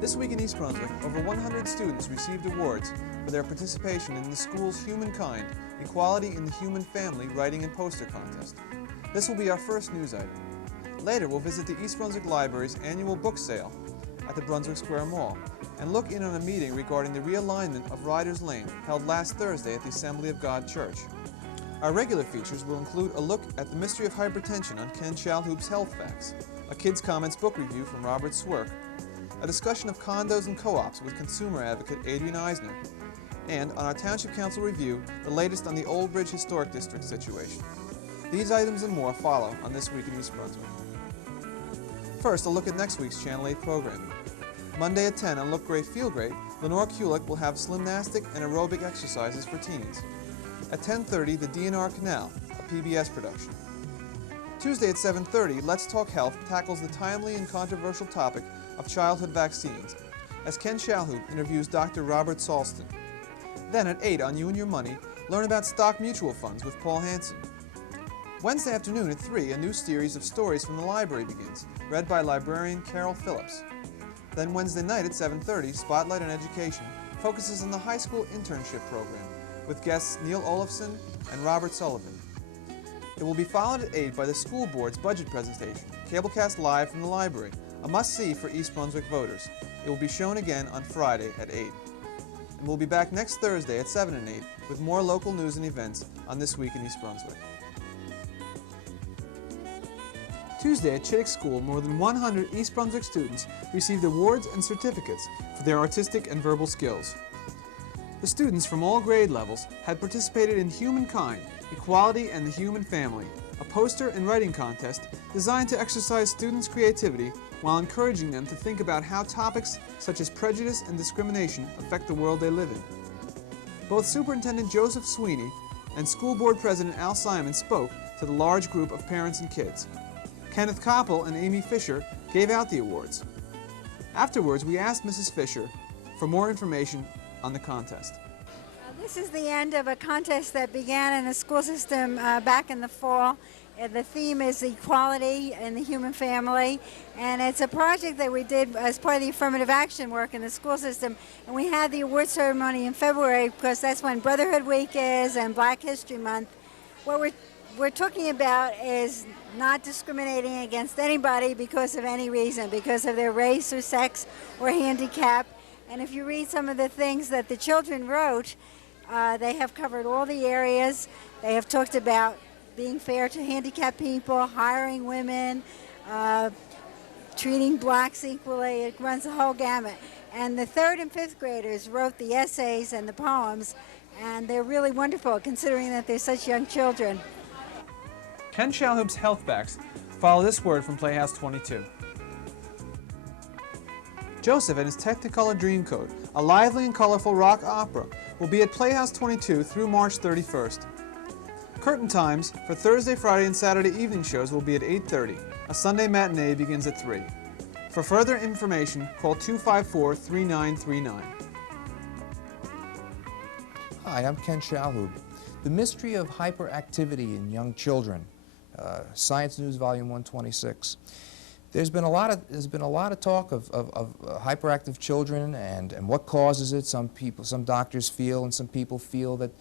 This week in East Brunswick, over 100 students received awards for their participation in the school's Humankind, Equality in the Human Family Writing and Poster Contest. This will be our first news item. Later, we'll visit the East Brunswick Library's annual book sale at the Brunswick Square Mall and look in on a meeting regarding the realignment of Ryder's Lane held last Thursday at the Assembly of God Church. Our regular features will include a look at the mystery of hypertension on Ken Chalhoub's Health Facts, a Kids Comments book review from Robert Sweirk, a discussion of condos and co-ops with consumer advocate Adrian Eisner, and on our Township Council review, the latest on the Old Bridge Historic District situation. These items and more follow on This Week in East Brunswick. First, a look at next week's Channel 8 programming. Monday at 10 on Look Great, Feel Great, Lenore Kulick will have slimnastic and aerobic exercises for teens. At 10:30, the DNR Canal, a PBS production. Tuesday at 7:30, Let's Talk Health tackles the timely and controversial topic of childhood vaccines, as Ken Chalhoub interviews Dr. Robert Salston. Then at 8 on You and Your Money, learn about stock mutual funds with Paul Hansen. Wednesday afternoon at 3, a new series of stories from the library begins, read by librarian Carol Phillips. Then Wednesday night at 7:30, Spotlight on Education focuses on the high school internship program with guests Neil Olafson and Robert Sullivan. It will be followed at 8 by the school board's budget presentation, cablecast live from the library, a must-see for East Brunswick voters. It will be shown again on Friday at 8. And we'll be back next Thursday at 7 and 8 with more local news and events on This Week in East Brunswick. Tuesday at Chittick School, more than 100 East Brunswick students received awards and certificates for their artistic and verbal skills. The students from all grade levels had participated in Humankind, Equality and the Human Family, a poster and writing contest designed to exercise students' creativity while encouraging them to think about how topics such as prejudice and discrimination affect the world they live in. Both Superintendent Joseph Sweeney and School Board President Al Simon spoke to the large group of parents and kids. Kenneth Koppel and Amy Fisher gave out the awards. Afterwards, we asked Mrs. Fisher for more information on the contest. This is the end of a contest that began in the school system back in the fall. The theme is equality in the human family, and it's a project that we did as part of the affirmative action work in the school system. And we had the award ceremony in February because that's when Brotherhood Week is and Black History Month. What we're talking about is not discriminating against anybody because of any reason, because of their race or sex or handicap. And if you read some of the things that the children wrote, they have covered all the areas. They have talked about being fair to handicapped people, hiring women, treating blacks equally. It runs the whole gamut. And the 3rd and 5th graders wrote the essays and the poems, and they're really wonderful considering that they're such young children. Ken Chalhoub's Health Facts follow this word from Playhouse 22. Joseph and his Technicolor Dreamcoat, a lively and colorful rock opera, will be at Playhouse 22 through March 31st. Curtain times for Thursday, Friday, and Saturday evening shows will be at 8:30. A Sunday matinee begins at 3. For further information, call 254-3939. Hi, I'm Ken Chalhoub. The Mystery of Hyperactivity in Young Children, Science News, Volume 126. There's been a lot of talk of hyperactive children and what causes it. Some doctors feel, and some people feel that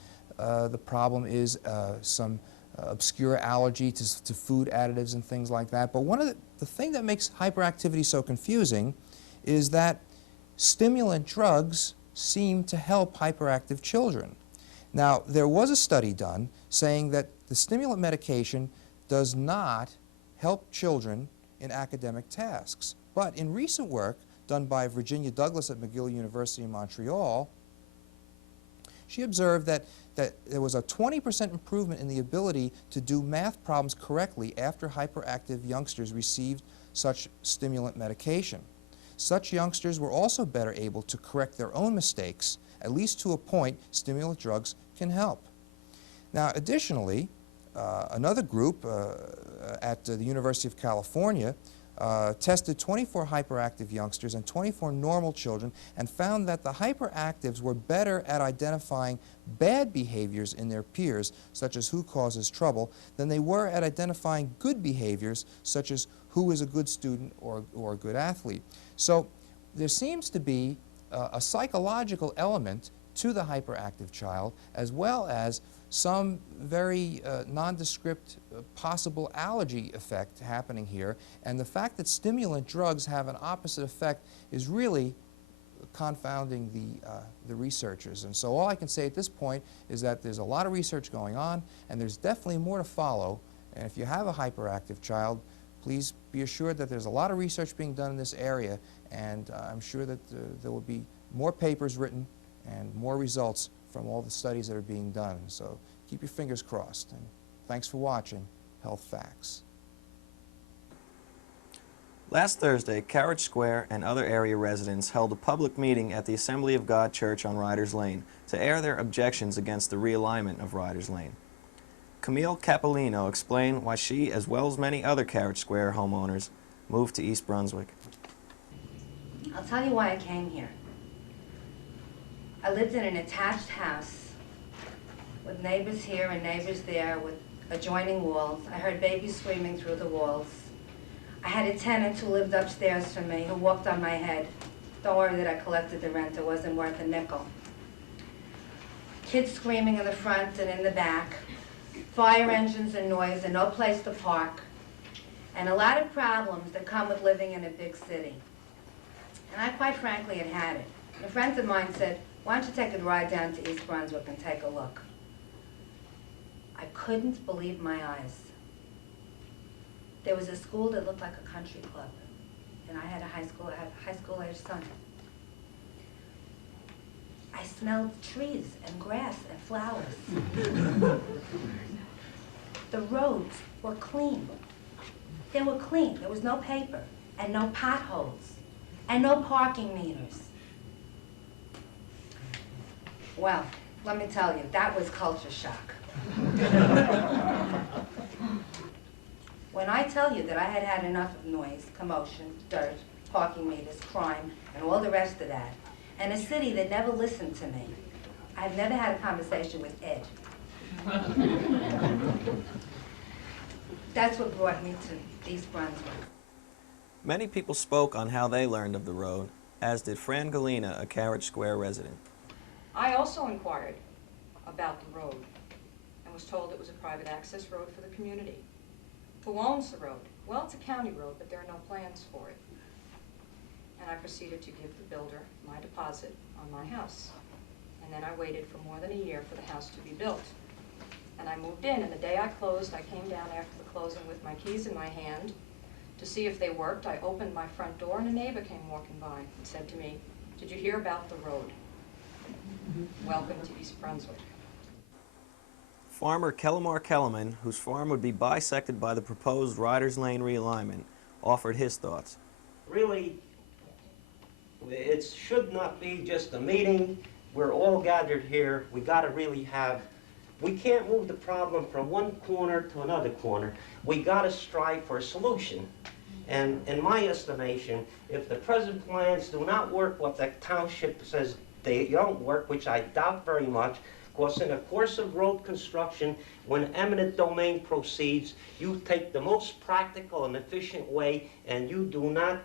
the problem is some obscure allergy to food additives and things like that. But one of the thing that makes hyperactivity so confusing is that stimulant drugs seem to help hyperactive children. Now, there was a study done saying that the stimulant medication does not help children in academic tasks. But in recent work done by Virginia Douglas at McGill University in Montreal, she observed that there was a 20% improvement in the ability to do math problems correctly after hyperactive youngsters received such stimulant medication. Such youngsters were also better able to correct their own mistakes, at least to a point stimulant drugs can help. Now, additionally, another group at the University of California tested 24 hyperactive youngsters and 24 normal children and found that the hyperactives were better at identifying bad behaviors in their peers, such as who causes trouble, than they were at identifying good behaviors, such as who is a good student or a good athlete. So there seems to be a psychological element to the hyperactive child, as well as some very nondescript possible allergy effect happening here. And the fact that stimulant drugs have an opposite effect is really confounding the researchers. And so all I can say at this point is that there's a lot of research going on, and there's definitely more to follow. And if you have a hyperactive child, please be assured that there's a lot of research being done in this area, and I'm sure that there will be more papers written and more results from all the studies that are being done. So keep your fingers crossed. And thanks for watching Health Facts. Last Thursday, Carriage Square and other area residents held a public meeting at the Assembly of God Church on Ryder's Lane to air their objections against the realignment of Ryder's Lane. Camille Capolino explained why she, as well as many other Carriage Square homeowners, moved to East Brunswick. I'll tell you why I came here. I lived in an attached house with neighbors here and neighbors there with adjoining walls. I heard babies screaming through the walls. I had a tenant who lived upstairs from me who walked on my head. Don't worry that I collected the rent, it wasn't worth a nickel. Kids screaming in the front and in the back. Fire engines and noise and no place to park. And a lot of problems that come with living in a big city. And I quite frankly had had it. A friend of mine said, why don't you take a ride down to East Brunswick and take a look? I couldn't believe my eyes. There was a school that looked like a country club. And I had a high school age son. I smelled trees and grass and flowers. The roads were clean. They were clean. There was no paper and no potholes and no parking meters. Well, let me tell you, that was culture shock. When I tell you that I had had enough of noise, commotion, dirt, parking meters, crime, and all the rest of that, and a city that never listened to me, I've never had a conversation with Ed. That's what brought me to East Brunswick. Many people spoke on how they learned of the road, as did Fran Galena, a Carriage Square resident. I also inquired about the road and was told it was a private access road for the community. Who owns the road? Well, it's a county road, but there are no plans for it. And I proceeded to give the builder my deposit on my house. And then I waited for more than a year for the house to be built. And I moved in, and the day I closed, I came down after the closing with my keys in my hand to see if they worked. I opened my front door, and a neighbor came walking by and said to me, "Did you hear about the road? Welcome to East Brunswick." Farmer Kellamar Kellerman, whose farm would be bisected by the proposed Ryder's Lane realignment, offered his thoughts. Really, it should not be just a meeting. We're all gathered here. We got to really have, we can't move the problem from one corner to another corner. We got to strive for a solution. And in my estimation, if the present plans do not work, what the township says they don't work, which I doubt very much, because in the course of road construction, when eminent domain proceeds, you take the most practical and efficient way, and you do not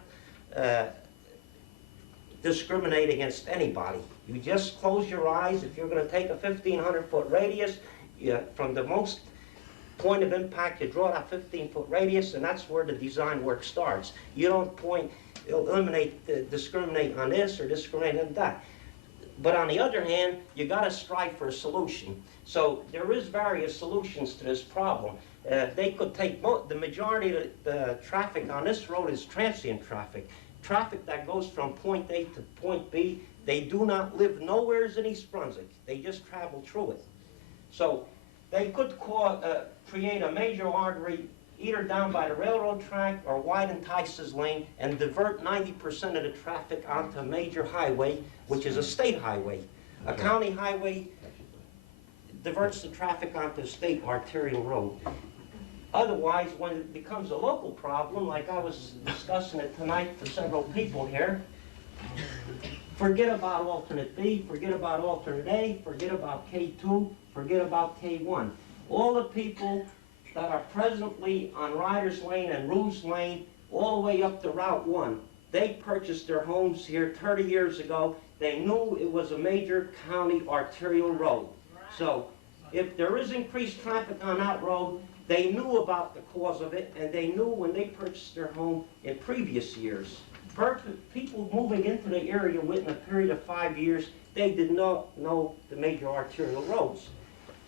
discriminate against anybody. You just close your eyes. If you're going to take a 1,500-foot radius, from the most point of impact, you draw that 15-foot radius, and that's where the design work starts. You don't discriminate on this or discriminate on that. But on the other hand, you got to strive for a solution. So there is various solutions to this problem. They could take, the majority of the traffic on this road is transient traffic. Traffic that goes from point A to point B. They do not live nowhere in East Brunswick. They just travel through it. So they could create a major artery either down by the railroad track or widen Tice's Lane and divert 90% of the traffic onto a major highway, which is a state highway. A county highway diverts the traffic onto a state arterial road. Otherwise, when it becomes a local problem, like I was discussing it tonight to several people here, forget about alternate B, forget about alternate A, forget about K2, forget about K1. All the people that are presently on Ryder's Lane and Roos Lane, all the way up to Route 1, They purchased their homes here 30 years ago. They knew it was a major county arterial road. So if there is increased traffic on that road, they knew about the cause of it, and they knew when they purchased their home in previous years. People moving into the area within a period of 5 years, they did not know the major arterial roads.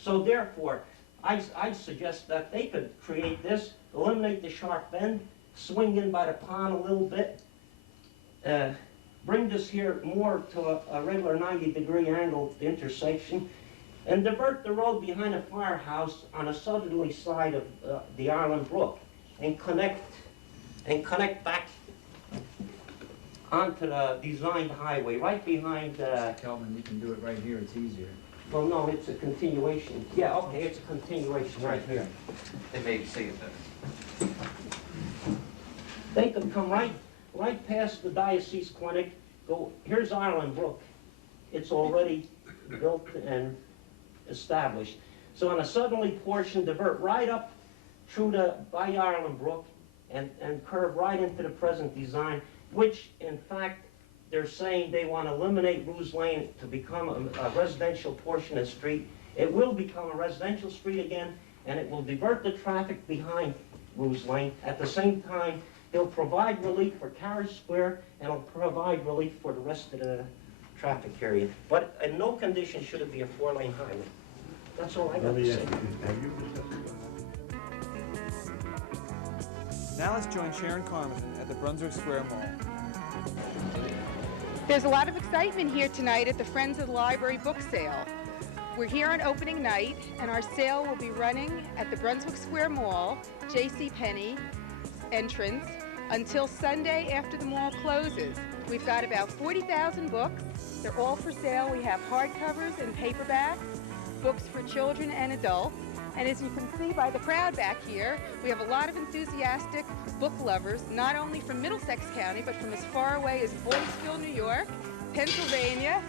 So therefore, I suggest that they could create this, eliminate the sharp bend, swing in by the pond a little bit, bring this here more to a regular 90-degree angle intersection, and divert the road behind the firehouse on a southerly side of the Island Brook, and connect back onto the designed highway, right behind. Kelvin, we can do it right here. It's easier. Well, no, it's a continuation. Yeah, okay, it's a continuation right here. They may see it better. They could come right past the diocese clinic. Go. Here's Island Brook. It's already built and established. So on a southerly portion, divert right up through by Ireland Brook and curve right into the present design, which in fact they're saying they want to eliminate Ruse Lane to become a residential portion of the street. It will become a residential street again, and it will divert the traffic behind Ruse Lane. At the same time, it'll provide relief for Carriage Square, and it'll provide relief for the rest of the traffic area. But in no condition should it be a 4-lane highway. That's all I got to say. Now let's join Sharon Carmody at the Brunswick Square Mall. There's a lot of excitement here tonight at the Friends of the Library book sale. We're here on opening night, and our sale will be running at the Brunswick Square Mall, JCPenney entrance, until Sunday after the mall closes. We've got about 40,000 books. They're all for sale. We have hardcovers and paperbacks, books for children and adults. And as you can see by the crowd back here, we have a lot of enthusiastic book lovers, not only from Middlesex County, but from as far away as Boyceville, New York, Pennsylvania.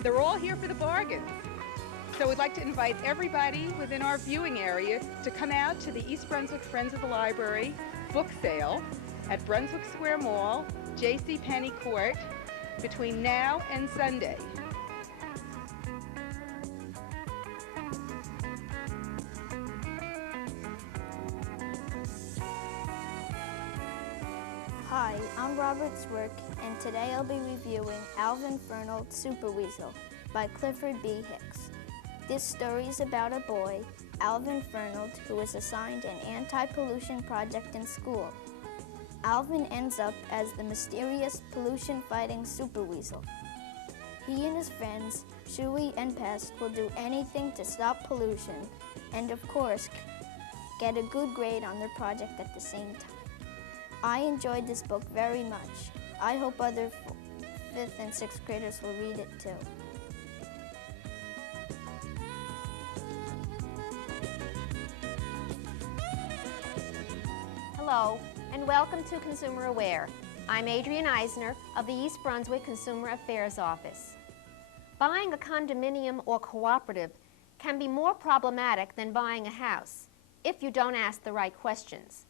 They're all here for the bargains. So we'd like to invite everybody within our viewing area to come out to the East Brunswick Friends of the Library book sale at Brunswick Square Mall, JCPenney Court, between now and Sunday. Hi, I'm Robert Sweirk, and today I'll be reviewing Alvin Fernald's Super Weasel by Clifford B. Hicks. This story is about a boy, Alvin Fernald, who was assigned an anti-pollution project in school. Alvin ends up as the mysterious pollution-fighting Super Weasel. He and his friends, Shuey and Pest, will do anything to stop pollution and, of course, get a good grade on their project at the same time. I enjoyed this book very much. I hope other 5th and 6th graders will read it too. Hello, and welcome to Consumer Aware. I'm Adrienne Eisner of the East Brunswick Consumer Affairs Office. Buying a condominium or cooperative can be more problematic than buying a house if you don't ask the right questions.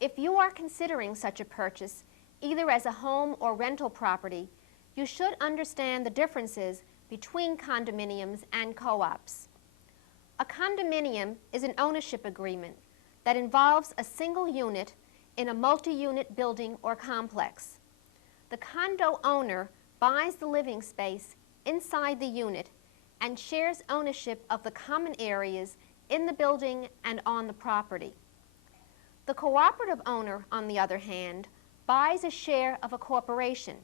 If you are considering such a purchase, either as a home or rental property, you should understand the differences between condominiums and co-ops. A condominium is an ownership agreement that involves a single unit in a multi-unit building or complex. The condo owner buys the living space inside the unit and shares ownership of the common areas in the building and on the property. The cooperative owner, on the other hand, buys a share of a corporation.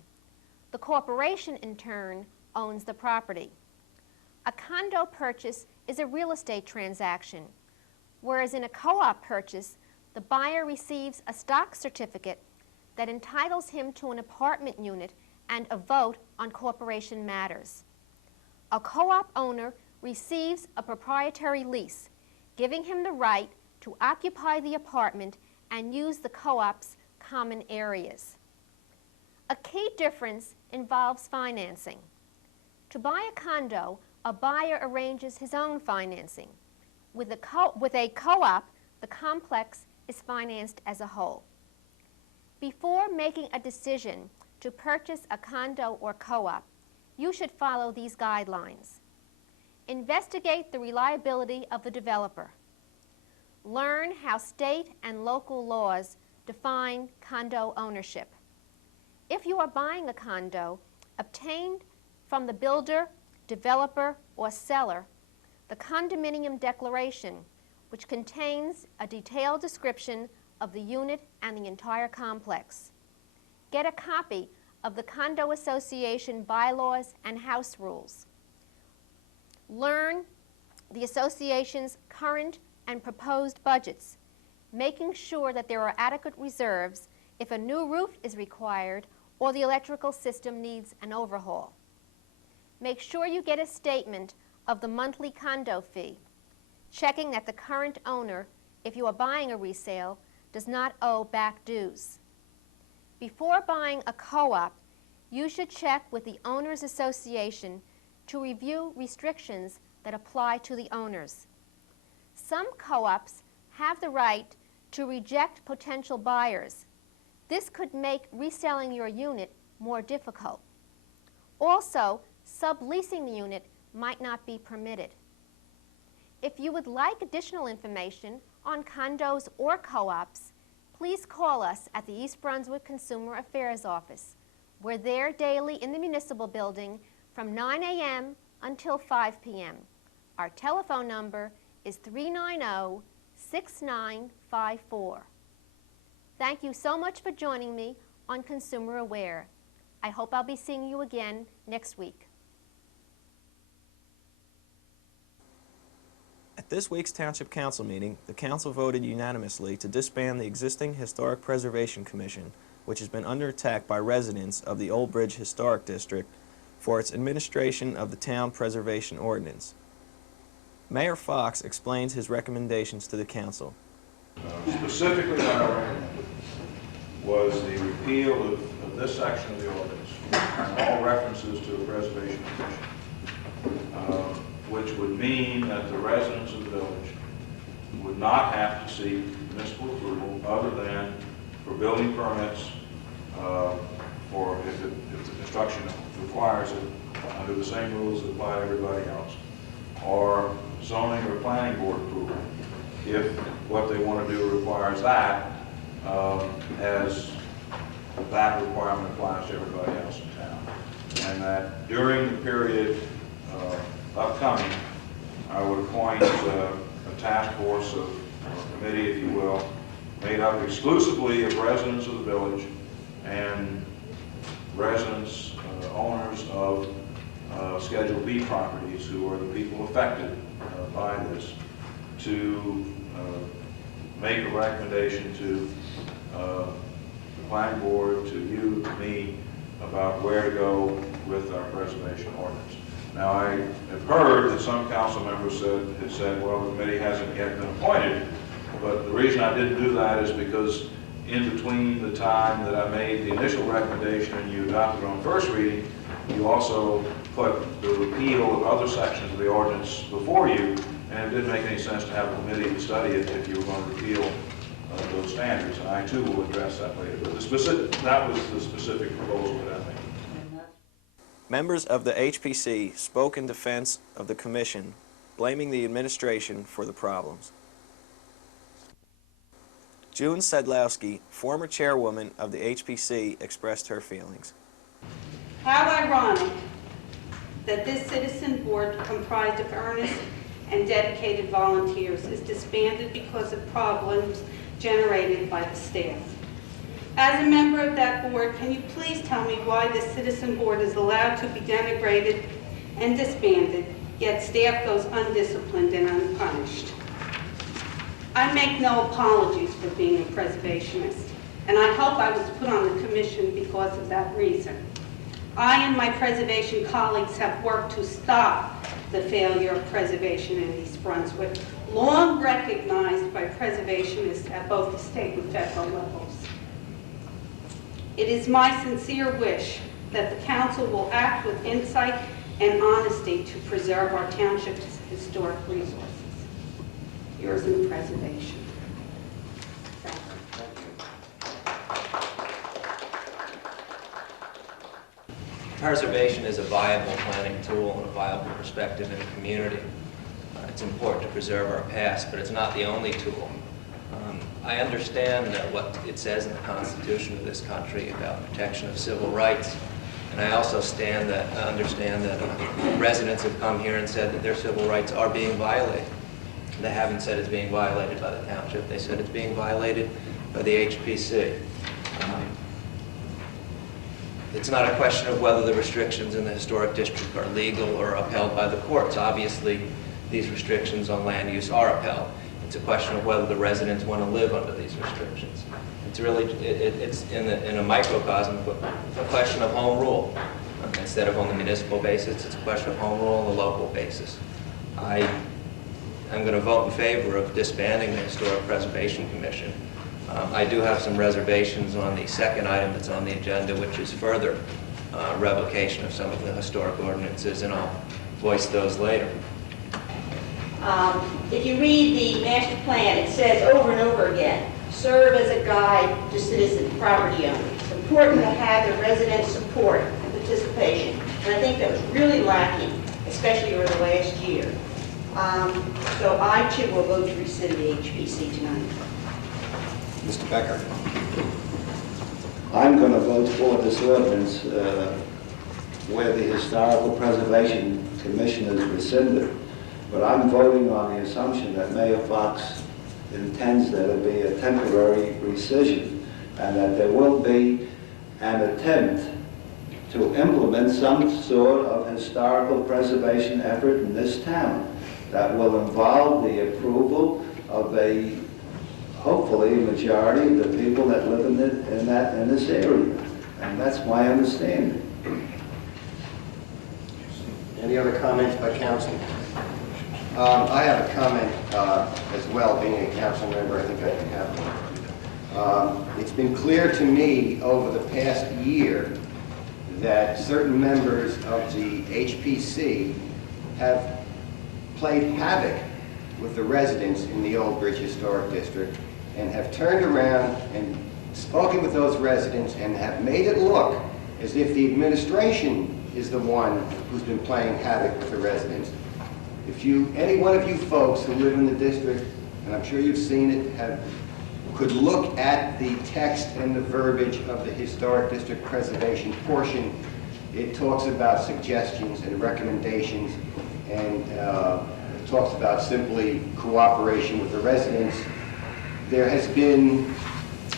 The corporation, in turn, owns the property. A condo purchase is a real estate transaction, whereas in a co-op purchase, the buyer receives a stock certificate that entitles him to an apartment unit and a vote on corporation matters. A co-op owner receives a proprietary lease, giving him the right to occupy the apartment and use the co-op's common areas. A key difference involves financing. To buy a condo, a buyer arranges his own financing. With a co-op, the complex is financed as a whole. Before making a decision to purchase a condo or co-op, you should follow these guidelines. Investigate the reliability of the developer. Learn how state and local laws define condo ownership. If you are buying a condo, obtain from the builder, developer, or seller the condominium declaration, which contains a detailed description of the unit and the entire complex. Get a copy of the Condo Association bylaws and house rules. Learn the association's current and proposed budgets, making sure that there are adequate reserves if a new roof is required or the electrical system needs an overhaul. Make sure you get a statement of the monthly condo fee, checking that the current owner, if you are buying a resale, does not owe back dues. Before buying a co-op, you should check with the Owners Association to review restrictions that apply to the owners. Some co-ops have the right to reject potential buyers. This could make reselling your unit more difficult. Also, subleasing the unit might not be permitted. If you would like additional information on condos or co-ops, please call us at the East Brunswick Consumer Affairs Office. We're there daily in the municipal building from 9 a.m. until 5 p.m. Our telephone number is 390-6954. Thank you so much for joining me on Consumer Aware. I hope I'll be seeing you again next week. At this week's Township Council meeting, the Council voted unanimously to disband the existing Historic Preservation Commission, which has been under attack by residents of the Old Bridge Historic District for its administration of the Town Preservation Ordinance. Mayor Fox explains his recommendations to the Council. Specifically, what I recommended was the repeal of this section of the ordinance and all references to a preservation commission, which would mean that the residents of the village would not have to seek municipal approval other than for building permits, or if the construction requires it under the same rules that apply to everybody else, or zoning or planning board approval if what they want to do requires that, as that requirement applies to everybody else in town. And that during the period upcoming, I would appoint a task force or committee, if you will, made up exclusively of residents of the village and residents, owners of Schedule B properties who are the people affected by this, to make a recommendation to the planning board, to you, to me, about where to go with our preservation ordinance. Now, I have heard that some council members have said, well, the committee hasn't yet been appointed, but the reason I didn't do that is because in between the time that I made the initial recommendation and you adopted on first reading, you also put the repeal of other sections of the ordinance before you, and it didn't make any sense to have a committee to study it if you were going to repeal those standards. And I too will address that later. But that was the specific proposal that I made. Members of the HPC spoke in defense of the Commission, blaming the administration for the problems. June Sedlowski, former chairwoman of the HPC, expressed her feelings. How ironic that this citizen board comprised of earnest and dedicated volunteers is disbanded because of problems generated by the staff. As a member of that board, can you please tell me why the citizen board is allowed to be denigrated and disbanded, yet staff goes undisciplined and unpunished? I make no apologies for being a preservationist, and I hope I was put on the commission because of that reason. I and my preservation colleagues have worked to stop the failure of preservation in East Brunswick, long recognized by preservationists at both the state and federal levels. It is my sincere wish that the council will act with insight and honesty to preserve our township's historic resources. Yours in preservation. Thank you. Preservation is a viable planning tool and a viable perspective in a community. It's important to preserve our past, but it's not the only tool. I understand what it says in the Constitution of this country about protection of civil rights, and I also understand that residents have come here and said that their civil rights are being violated. They haven't said it's being violated by the township. They said it's being violated by the HPC. It's not a question of whether the restrictions in the historic district are legal or upheld by the courts. Obviously, these restrictions on land use are upheld. It's a question of whether the residents want to live under these restrictions. It's really, it's in a microcosm, a question of home rule. Instead of on the municipal basis, it's a question of home rule on the local basis. I'm going to vote in favor of disbanding the Historic Preservation Commission. I do have some reservations on the second item that's on the agenda, which is further revocation of some of the historic ordinances, and I'll voice those later. If you read the master plan, it says over and over again, serve as a guide to citizen property owners. It's important to have the resident support and participation, and I think that was really lacking, especially over the last year. So I too will vote to rescind the HPC tonight. Mr. Becker. I'm going to vote for this ordinance where the Historical Preservation Commission is rescinded. But I'm voting on the assumption that Mayor Fox intends there to be a temporary rescission and that there will be an attempt to implement some sort of historical preservation effort in this town that will involve the approval of a, hopefully, majority of the people that live in this area. And that's my understanding. Any other comments by council? I have a comment as well, being a council member. I think I can have one. It's been clear to me over the past year that certain members of the HPC have played havoc with the residents in the Old Bridge Historic District and have turned around and spoken with those residents and have made it look as if the administration is the one who's been playing havoc with the residents. If any one of you folks who live in the district, and I'm sure you've seen it, could look at the text and the verbiage of the Historic District Preservation portion, it talks about suggestions and recommendations, and it talks about simply cooperation with the residents. There has been,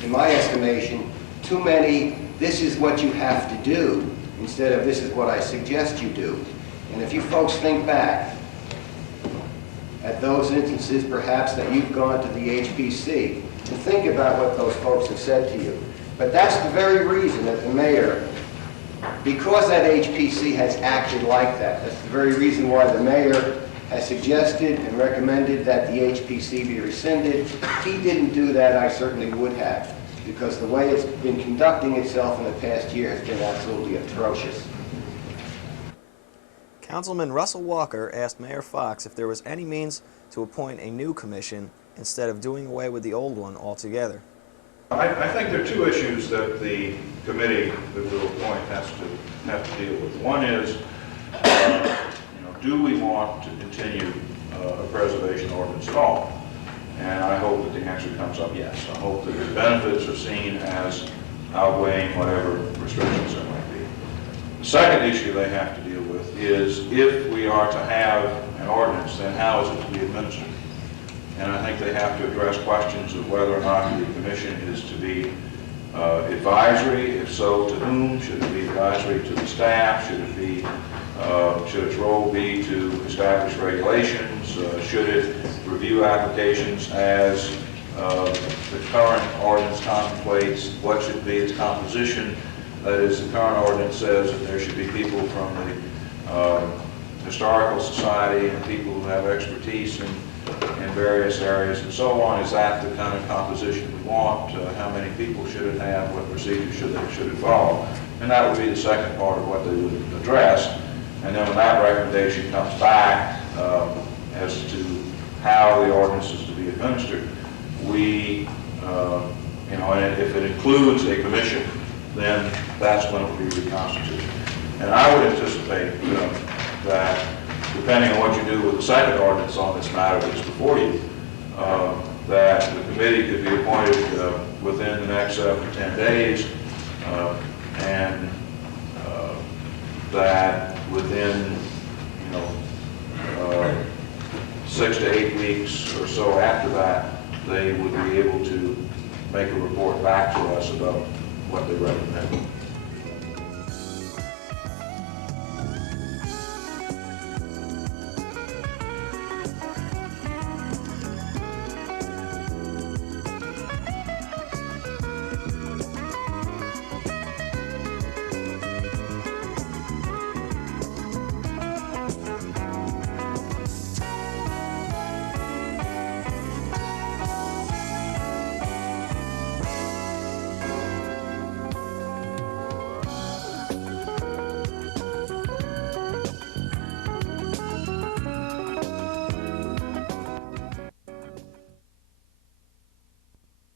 in my estimation, too many, this is what you have to do, instead of this is what I suggest you do. And if you folks think back at those instances, perhaps, that you've gone to the HPC, and think about what those folks have said to you. But that's the very reason that the mayor, because that HPC has acted like that, that's the very reason why the mayor has suggested and recommended that the HPC be rescinded. If he didn't do that, I certainly would have, because the way it's been conducting itself in the past year has been absolutely atrocious. Councilman Russell Walker asked Mayor Fox if there was any means to appoint a new commission instead of doing away with the old one altogether. I think there are two issues that the committee that will appoint has to deal with. One is, do we want to continue a preservation ordinance at all? And I hope that the answer comes up yes. I hope that the benefits are seen as outweighing whatever restrictions there might be. The second issue they have to deal with is, if we are to have an ordinance, then how is it to be administered? And I think they have to address questions of whether or not the commission is to be advisory. If so, to whom? Should it be advisory to the staff? Should it be, should its role be to establish regulations? Should it review applications as the current ordinance contemplates? What should be its composition? That is, the current ordinance says that there should be people from the Historical Society and people who have expertise in various areas and so on. Is that the kind of composition we want? How many people should it have? What procedures should it follow? And that would be the second part of what they would address. And then when that recommendation comes back as to how the ordinance is to be administered, we, and if it includes a commission, then that's when it will be reconstituted. And I would anticipate that depending on what you do with the second ordinance on this matter that's before you, that the committee could be appointed within the next 7 to 10 days, and that within 6 to 8 weeks or so after that, they would be able to make a report back to us about what they recommend.